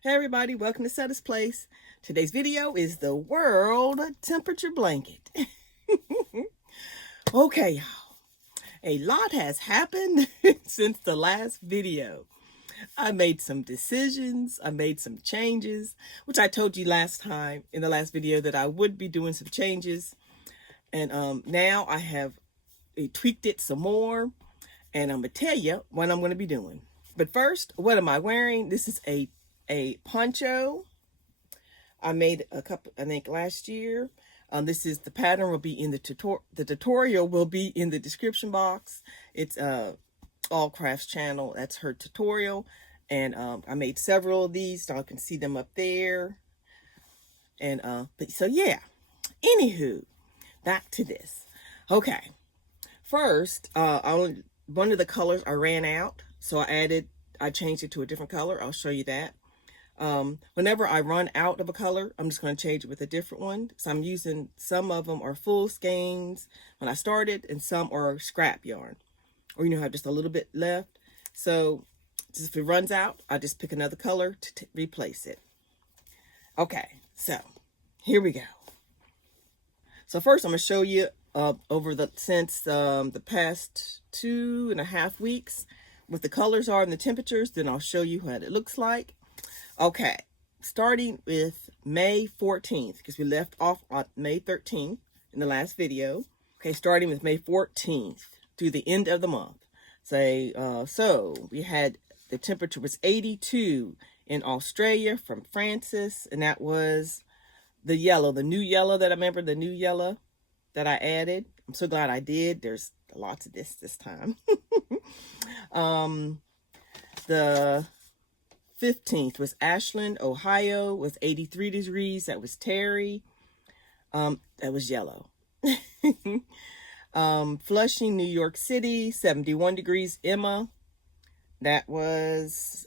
Hey everybody, welcome to Setta's Place. Today's video is the world temperature blanket. Okay, y'all. A lot has happened since the last video. I made some decisions, I made some changes, which I told you last time in the last video that I would be doing some changes. And now I have tweaked it some more, and I'm gonna tell you what I'm gonna be doing. But first, what am I wearing? This is a poncho. I made a couple, I think last year. This is the pattern will be in the tutorial will be in the description box. It's All Crafts channel. That's her tutorial, and I made several of these, so I can see them up there. And but so yeah. Anywho, back to this. Okay, first, one of the colors I ran out, so I changed it to a different color. I'll show you that. Whenever I run out of a color, I'm just going to change it with a different one. So I'm using, some of them are full skeins when I started, and some are scrap yarn, or have just a little bit left. So just if it runs out, I just pick another color to replace it. Okay, so here we go. So first I'm going to show you since the past 2.5 weeks what the colors are and the temperatures. Then I'll show you what it looks like. Okay, starting with May 14th, because we left off on May 13th in the last video. Okay, starting with May 14th to the end of the month. So we had, the temperature was 82 in Australia from Francis, and that was the yellow, the new yellow that I remember, the new yellow that I added. I'm so glad I did. There's lots of this time. The 15th was Ashland, Ohio, was 83 degrees. That was Terry. That was yellow. Flushing, New York City, 71 degrees. Emma, that was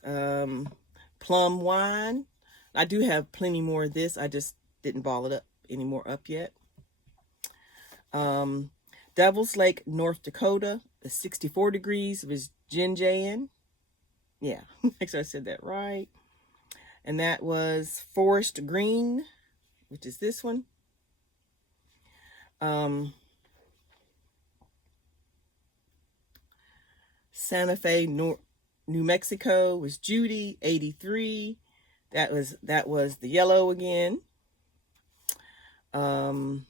plum wine. I do have plenty more of this. I just didn't ball it up anymore up yet. Devil's Lake, North Dakota, 64 degrees. It was Jinjayan. Yeah, make sure I said that right. And that was Forest Green, which is this one. Santa Fe, New Mexico was Judy, 83. That was the yellow again. Wasilla,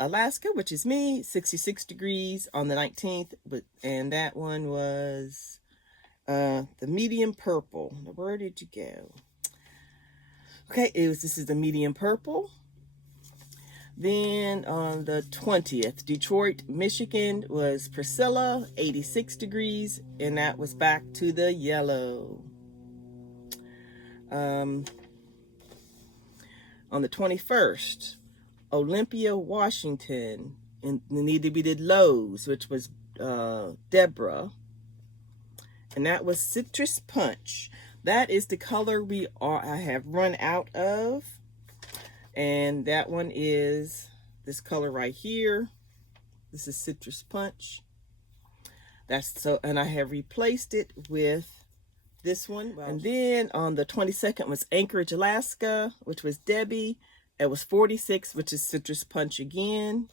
Alaska, which is me, 66 degrees on the 19th. And that one was the medium purple. Where did you go? Okay, this is the medium purple. Then on the 20th, Detroit, Michigan was Priscilla, 86 degrees, and that was back to the yellow. On the 21st, Olympia, Washington, and we did Lowe's, which was Deborah, and that was Citrus Punch. That is the color I have run out of, and that one is this color right here. This is Citrus Punch. And I have replaced it with this one. And then on the 22nd was Anchorage, Alaska, which was Debbie. It was 46, which is Citrus Punch again.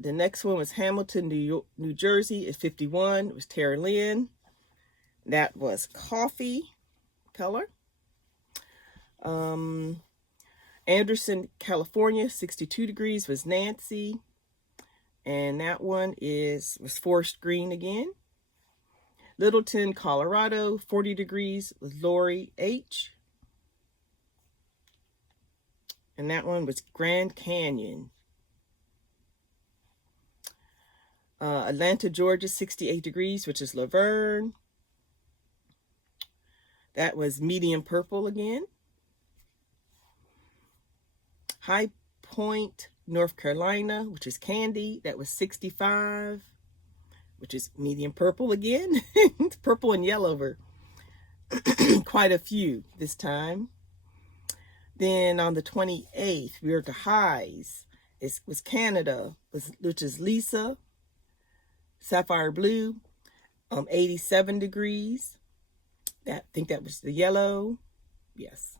The next one was Hamilton, New Jersey, at 51. It was Tara Lynn. That was coffee color. Anderson, California, 62 degrees was Nancy. And that one was Forest Green again. Littleton, Colorado, 40 degrees was Lori H. And that one was Grand Canyon. Atlanta, Georgia, 68 degrees, which is Laverne. That was medium purple again. High Point, North Carolina, which is Candy. That was 65, which is medium purple again. It's purple and yellow over quite a few this time. Then on the 28th, we were to highs. It was Canada, which is Lisa, Sapphire Blue, 87 degrees. I think that was the yellow. Yes.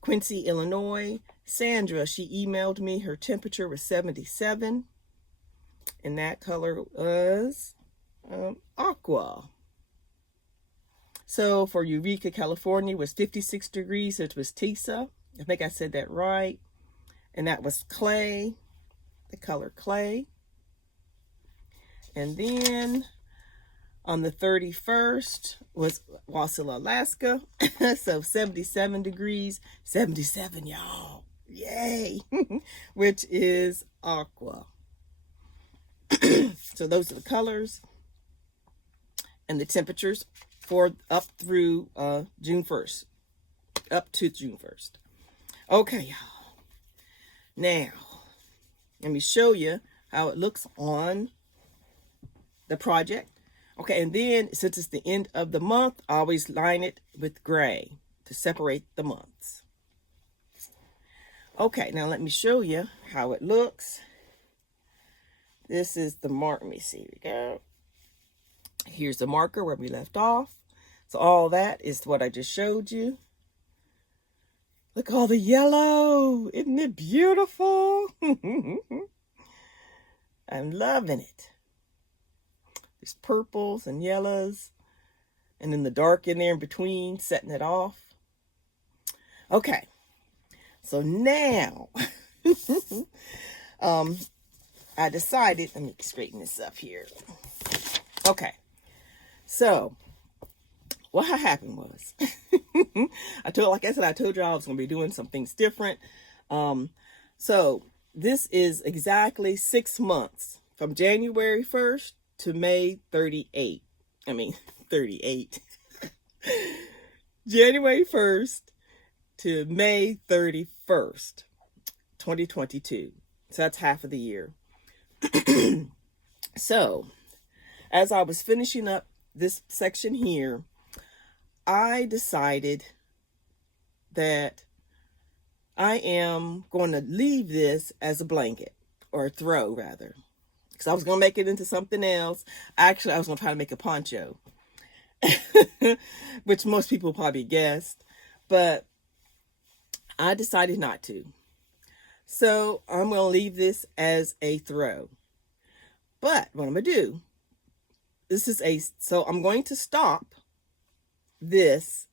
Quincy, Illinois. Sandra, she emailed me. Her temperature was 77. And that color was aqua. So for Eureka, California was 56 degrees. It was Tisa. I think I said that right. And that was clay, the color clay. And then on the 31st was Wasilla, Alaska. So 77 degrees, 77, y'all. Yay. Which is aqua. So those are the colors and the temperatures for up through June 1st. Up to June 1st. Okay, y'all. Now, let me show you how it looks on the project. Okay, and then since it's the end of the month, I always line it with gray to separate the months. Okay, now let me show you how it looks. This is the mark. Let me see. Here we go. Here's the marker where we left off. So all that is what I just showed you. Look, all the yellow. Isn't it beautiful? I'm loving it. There's purples and yellows. And then the dark in there in between, setting it off. Okay. So now, I decided, let me straighten this up here. Okay. So, what happened was, I told you I was going to be doing some things different. So, this is exactly 6 months from January 1st to May 38. I mean, 38. January 1st to May 31st, 2022. So, that's half of the year. So, as I was finishing up this section here, I decided that I am going to leave this as a blanket, or a throw rather, because I was going to make it into something else. Actually, I was going to try to make a poncho, which most people probably guessed, but I decided not to. So I'm going to leave this as a throw. But what I'm going to do, so I'm going to stop this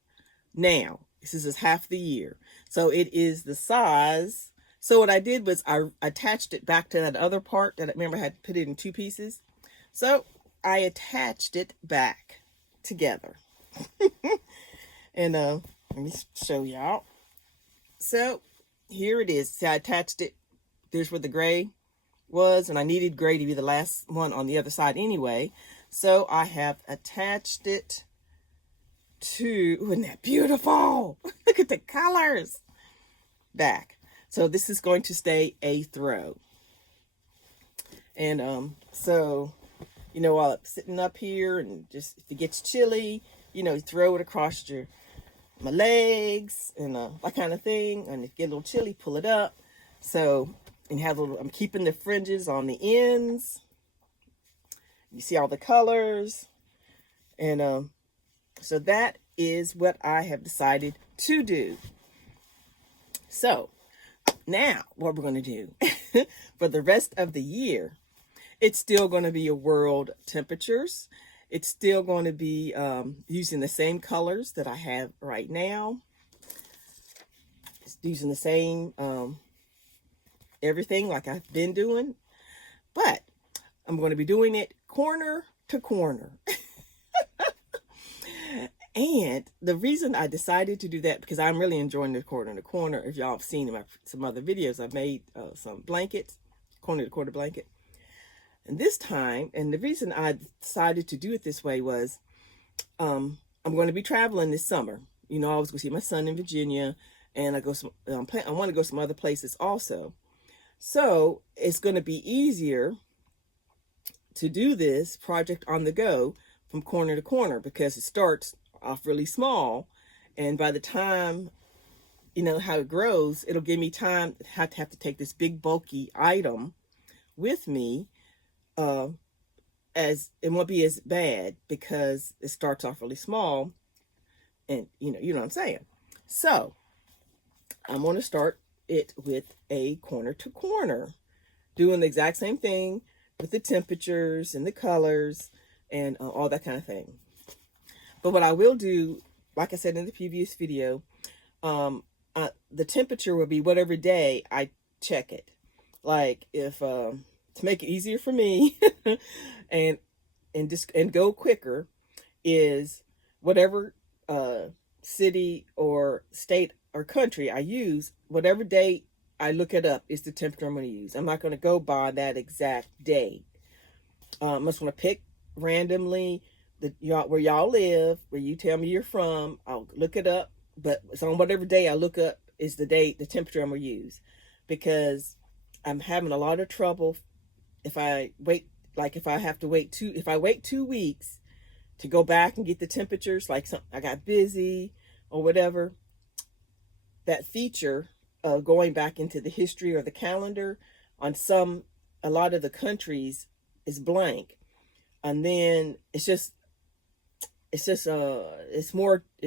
now. This is half the year. So it is the size. So what I did was I attached it back to that other part that I remember I had put it in 2 pieces. So I attached it back together. And let me show y'all. So here it is. See, I attached it. There's where the gray was, and I needed gray to be the last one on the other side anyway. So I have attached it to, isn't that beautiful? Look at the colors back. So this is going to stay a throw. And so, you know, while I'm sitting up here and just, if it gets chilly, you know, you throw it across my legs and that kind of thing. And if you get a little chilly, pull it up. So, and have a little, I'm keeping the fringes on the ends. You see all the colors. And so that is what I have decided to do. So now what we're going to do for the rest of the year, it's still going to be a world temperatures. It's still going to be using the same colors that I have right now. It's using the same everything like I've been doing. But I'm going to be doing it corner to corner. And the reason I decided to do that, because I'm really enjoying the corner to corner. If y'all have seen in some other videos, I've made some blankets, corner to corner blanket. And this time, and the reason I decided to do it this way was, I'm going to be traveling this summer. You know, I was going to see my son in Virginia, and I want to go some other places also. So it's going to be easier to do this project on the go from corner to corner, because it starts off really small, and by the time, you know, how it grows, it'll give me time to have to take this big bulky item with me, as it won't be as bad because it starts off really small. And you know what I'm saying. So I'm going to start it with a corner to corner, doing the exact same thing with the temperatures and the colors and all that kind of thing. But what I will do, like I said in the previous video, the temperature will be whatever day I check it. Like if to make it easier for me and go quicker, is whatever city or state or country I use, whatever day I look it up is the temperature I'm going to use. I'm not going to go by that exact day. I'm just going to pick randomly where y'all live, where you tell me you're from. I'll look it up, but it's on whatever day I look up is the temperature I'm going to use, because I'm having a lot of trouble if I wait, like if I wait 2 weeks to go back and get the temperatures, like I got busy or whatever, that feature of going back into the history or the calendar on a lot of the countries is blank. And then it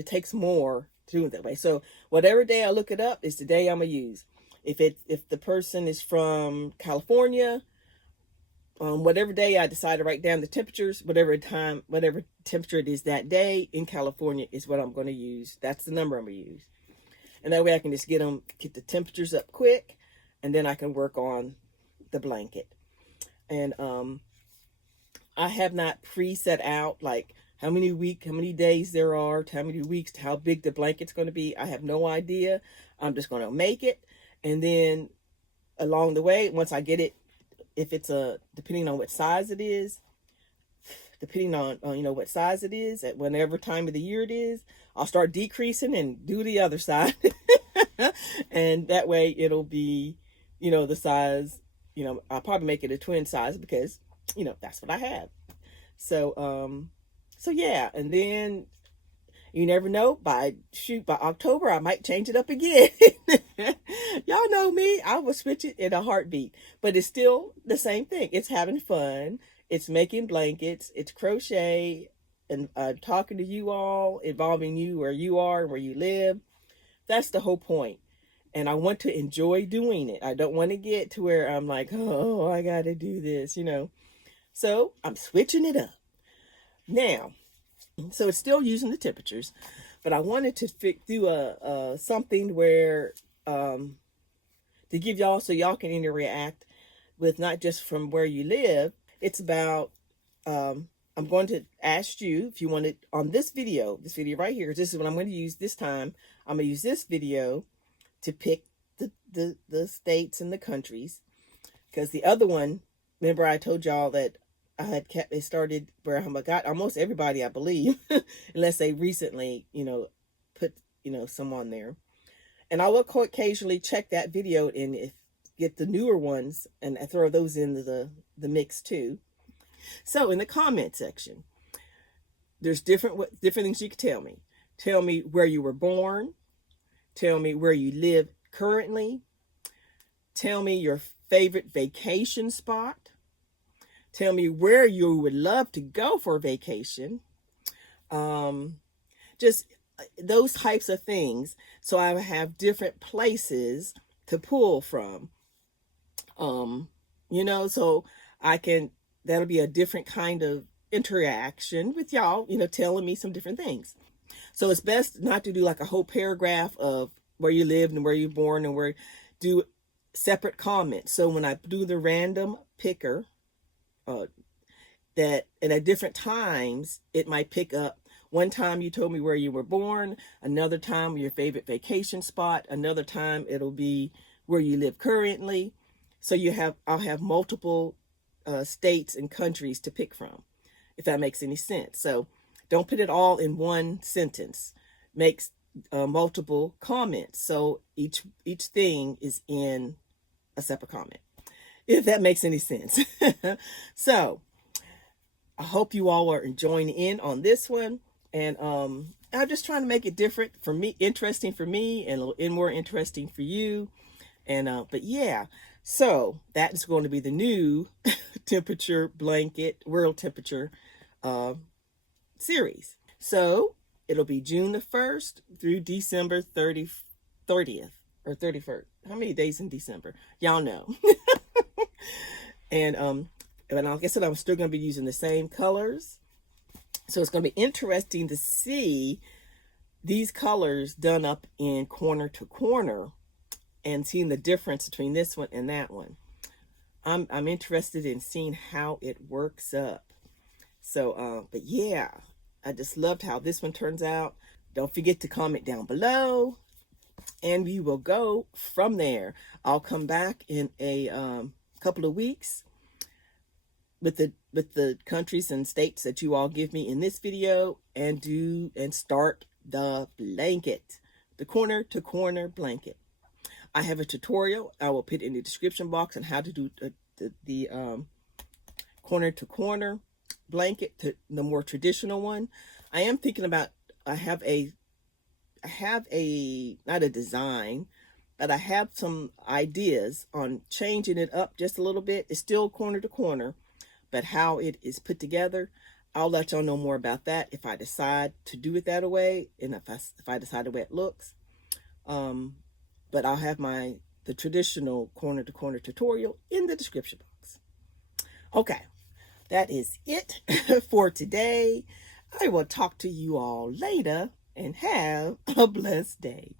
takes more to do it that way. So whatever day I look it up is the day I'm gonna use. If the person is from California, whatever day I decide to write down the temperatures, whatever temperature it is that day in California is what I'm going to use. That's the number I'm going to use. And that way I can just get the temperatures up quick, and then I can work on the blanket. And I have not preset out like how many days there are, how many weeks, how big the blanket's going to be. I have no idea. I'm just going to make it. And then along the way, once I get it, if it's depending on what size it is, what size it is at whatever time of the year it is, I'll start decreasing and do the other side. And that way it'll be, the size, I'll probably make it a twin size because, that's what I have. So yeah. And then you never know, by October, I might change it up again. Y'all know me. I will switch it in a heartbeat. But it's still the same thing. It's having fun. It's making blankets. It's crochet. And talking to you all, involving you where you are and where you live. That's the whole point. And I want to enjoy doing it. I don't want to get to where I'm like, oh, I got to do this, So I'm switching it up. Now, so it's still using the temperatures, but I wanted to do something where to give y'all, so y'all can interact with not just from where you live. It's about I'm going to ask you if you want it on this video right here. This is what I'm going to use this time. I'm going to use this video to pick the states and the countries, because the other one, remember I told y'all that I had kept, it started where I got almost everybody, I believe, unless they recently, put, some on there. And I will occasionally check that video and get the newer ones and throw those into the mix too. So in the comment section, there's different things you can tell me. Tell me where you were born. Tell me where you live currently. Tell me your favorite vacation spot. Tell me where you would love to go for a vacation. Just those types of things. So I have different places to pull from. So that'll be a different kind of interaction with y'all, telling me some different things. So it's best not to do like a whole paragraph of where you lived and where you're born and do separate comments. So when I do the random picker, that and at different times it might pick up. One time you told me where you were born, another time your favorite vacation spot, another time it'll be where you live currently. So I'll have multiple states and countries to pick from, if that makes any sense. So don't put it all in one sentence. Makes multiple comments. So each thing is in a separate comment, if that makes any sense. So I hope you all are enjoying in on this one. And I'm just trying to make it different for me, interesting for me, and a little more interesting for you. And but yeah, so that is going to be the new temperature blanket, world temperature series. So It'll be June the 1st through December 30th or 31st. How many days in December? Y'all know. And like I said, I'm still going to be using the same colors. So it's going to be interesting to see these colors done up in corner to corner and seeing the difference between this one and that one. I'm interested in seeing how it works up. So, but yeah, I just loved how this one turns out. Don't forget to comment down below, and we will go from there. I'll come back in a couple of weeks with the countries and states that you all give me in this video, and start the blanket, the corner to corner blanket. I have a tutorial I will put in the description box on how to do the corner to corner blanket, to the more traditional one. I am thinking about, I have a not a design, but I have some ideas on changing it up just a little bit. It's still corner to corner, but how it is put together, I'll let y'all know more about that if I decide to do it that way, and if I decide the way it looks. But I'll have the traditional corner to corner tutorial in the description box. Okay, that is it for today. I will talk to you all later, and have a blessed day.